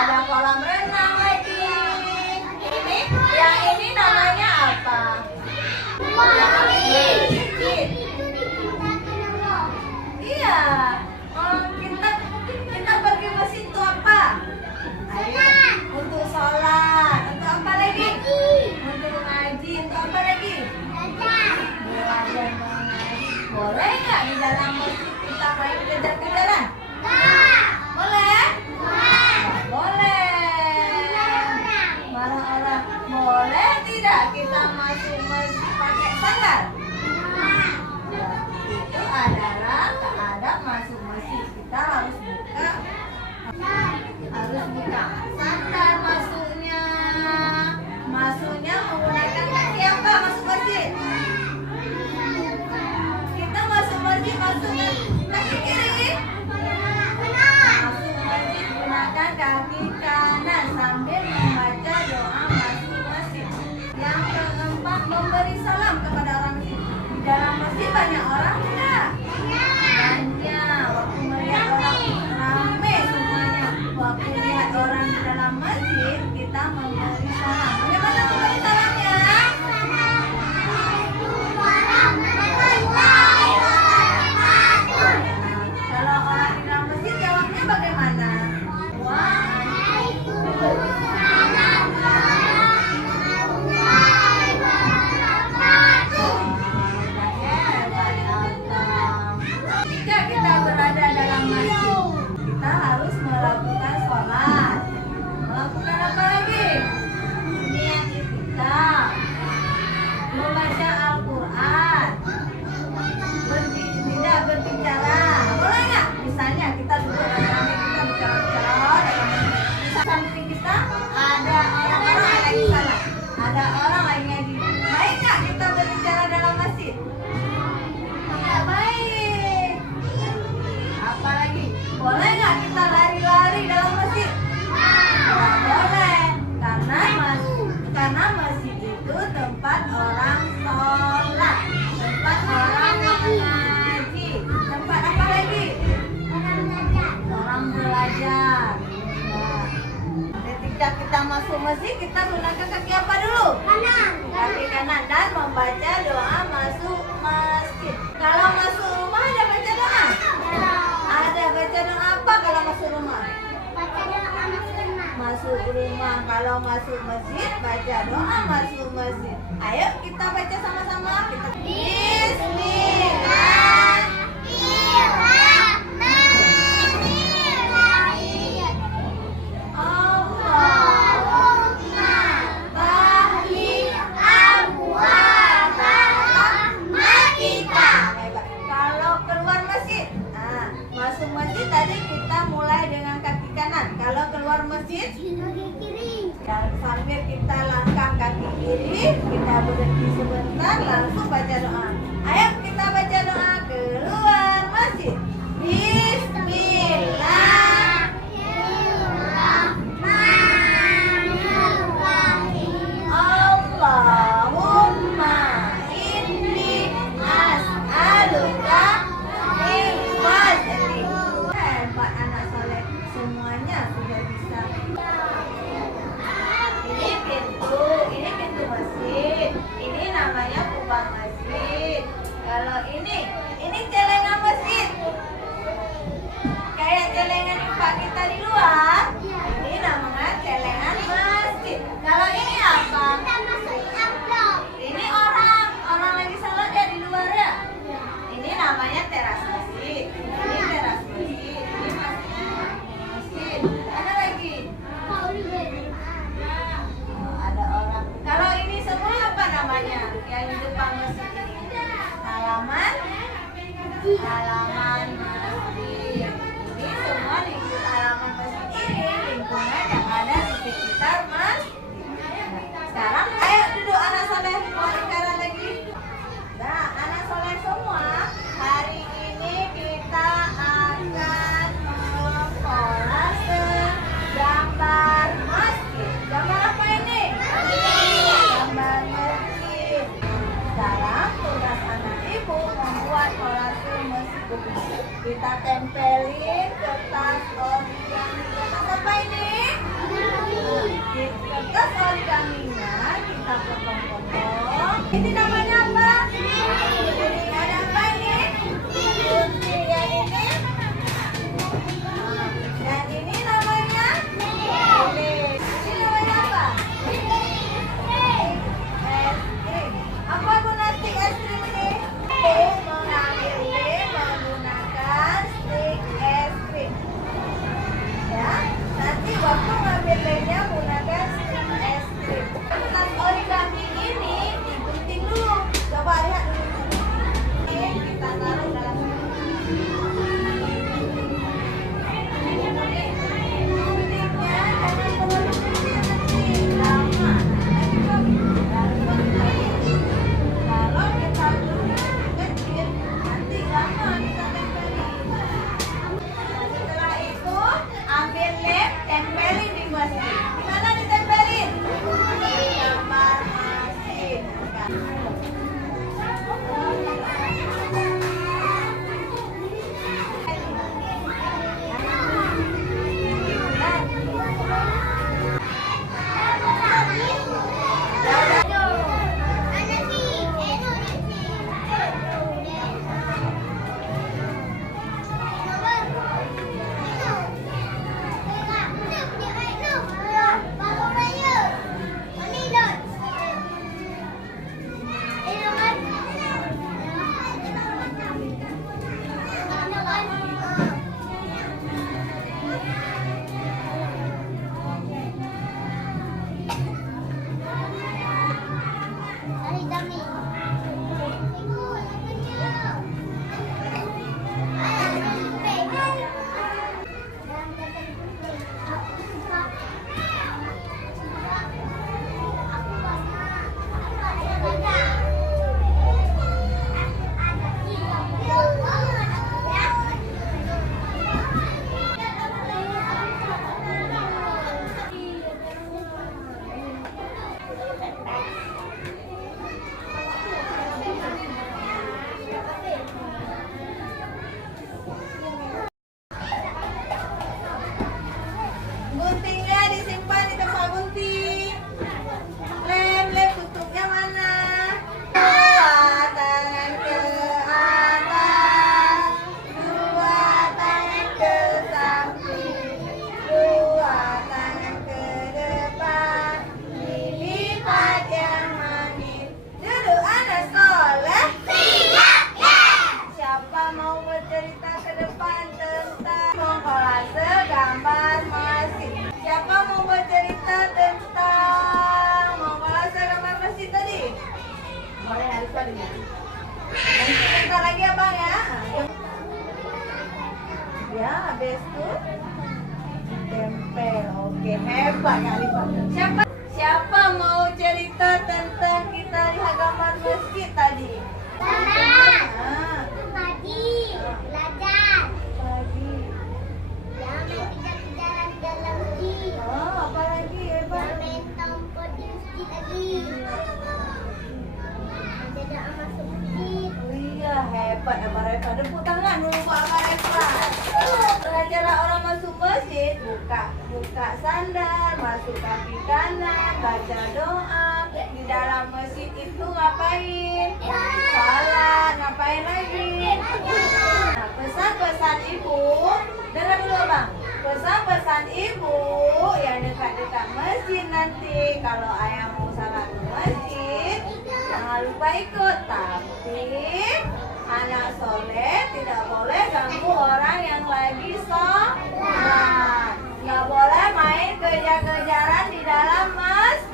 Ada kolam renang lagi. Yang ini namanya apa? Masjid. Iya. Oh, kita pergi masjid itu apa? Ayo, untuk sholat. Untuk apa lagi? Untuk ngaji. Untuk apa lagi? Belajar mengaji. Boleh nggak di dalam masjid kita main kejar-kejaran? Boleh? Nggak boleh. Marah orang. Boleh tidak kita masuk masjid pakai sandal? Itu adalah keadaan masuk masjid. Kita harus buka sandal masuknya. Masuknya menggunakan kaki apa masuk masjid? Kita masuk masjid masukkan kaki kiri. Masuk masjid gunakan kaki kanan sambil membaca doa masuk masjid. Yang keempat, memberi salam kepada orang masjid. Di dalam masjid banyak orang tidak? Banyak. Waktu melihat orang ramai semuanya. Waktu lihat orang di dalam masjid, kita memberi salam. Bagaimana memberi salamnya? Kalau orang di dalam masjid jawabnya bagaimana? Jika kita berada dalam masjid, kita harus melakukan sholat. Melakukan apa lagi? Niat itikaf, membaca Al-Quran, tidak berbicara. Boleh nggak? Misalnya kita duduk rame-rame, kita bicara-bicara dalam masjid. Di samping kita ada orang-orang yang lagi salat, ada orang lagi ngaji. Baik nggak kita berbicara dalam masjid? Tidak baik. Apalagi boleh nggak kita lari-lari dalam masjid? Tidak boleh, karena masjid itu tempat orang sholat, tempat orang mengaji, tempat apa lagi? Orang belajar. Nah, ketika kita masuk masjid, kita gunakan kaki apa dulu? Kaki kanan dan membaca doa masuk masjid. Kalau masuk rumah ada baca doa? Ada baca doa apa kalau masuk rumah? Masuk rumah, kalau masuk masjid baca doa masuk masjid. Ayo kita baca sama-sama. Kita Bismillahirrahmanirrahim. Allahumma barik abwaaba rahmatika. Kalau keluar masjid, masuk masjid tadi kita mulai dengan kaki kanan. Kalau keluar masjid, sambil kita langkah kaki kiri, kita berhenti sebentar, langsung baca doa. Ayo kita baca doa keluar masjid. Bismillahirrahmanirrahim. Allahumma inni as'aluka min fadlik. Hebat anak soleh, semuanya sudah bisa. Ini pintu masjid. Ini namanya kubah masjid. Kalau ini celengan masjid. Kayak celengan infak kita di luar. Ini namanya celengan masjid. Kalau ini apa? Ini orang lagi salat ya di luar ya. Ini namanya teras masjid. Ini teras masjid. Ini masjid. Ada lagi? Ada orang. Kalau ini semua apa namanya? Yang di depan masjid ini. Halaman masjid. Ini semua lingkungan halaman masjid ini lingkungan yang ada di sekitar masjid. Sekarang ayo duduk anak soleh, mau lingkaran lagi. Nah, anak soleh semua, hari ini kita akan mengkolase gambar masjid. Gambar apa ini? Gambar masjid. Sekarang tugas anak ibu membuat kolase masjid. Kita tempelin kertas origami. Kertas apa ini? Kertas origaminya kita potong-potong. Ini namanya apa? Ada apa ini? Gunting yang ini. Dan ini namanya lilin. Ini namanya apa? Es krim. Apa guna stick es krim ini? Mengambil lem menggunakan stick es krim. Ya, nanti waktu ngambil lemnya menggunakan stick es krim. Kertas origami ini digunting dulu. Coba lihat dulu. Ini kita taruh dalam guntingnya disimpan di tempat gunting. Lem tutupnya mana? Dua tangan ke atas, dua tangan ke samping, dua tangan ke depan, dilipat yang manis. Duduk anak soleh. Siapa mau bercerita ke depan tentang mengkolase gambar masjid? Siapa mau bercerita tentang mengkolase gambar masjid tadi? Boleh harus tadi. Nanti sebentar lagi ya bang ya. Ya habis itu tempel. Oke hebat kali bang. Siapa mau cerita tentang kita lihat gambar masjid tadi? Ah. Pagi, belajar. Pagi. Jangan main kejar-kejaran dalam masjid. Oh, apa lagi ya, Bang? Jangan main tompol di masjid lagi. Ada doa masuk masjid. Oh iya, hebat Abah Reva. Tepuk tangan dulu buat Abah Reva. Belajarlah orang masuk masjid, buka sandal, masuk kaki kanan, baca doa. Di dalam masjid itu ngapain? Salat, ngapain lagi? Nah, pesan-pesan ibu, dengar dulu bang. Pesan-pesan ibu yang dekat-dekat masjid nanti. Kalau ayah mau salat ke masjid, jangan lupa ikut. Tapi anak soleh tidak boleh ganggu orang yang lagi sholat. Nggak boleh main kejar-kejaran di dalam masjid.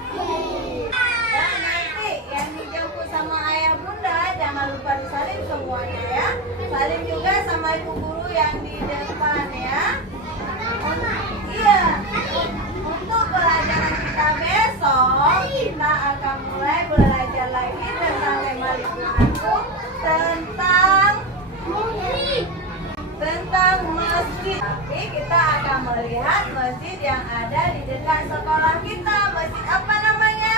Dan nanti yang dijemput sama ayah bunda jangan lupa disalim semuanya ya. Salim juga sama ibu guru yang di depan ya. Iya. Untuk pelajaran kita besok kita akan mulai belajar lagi tentang tema lingkunganku tentang masjid. Tapi kita akan melihat masjid yang ada di dekat sekolah kita. Masjid apa namanya?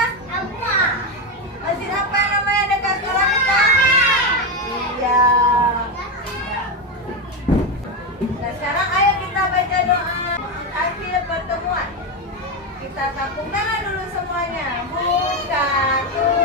Masjid apa namanya dekat sekolah kita? Iya. Nah sekarang ayo kita baca doa akhir pertemuan. Kita Kita tepuk tangan dulu semuanya. Buka tutup.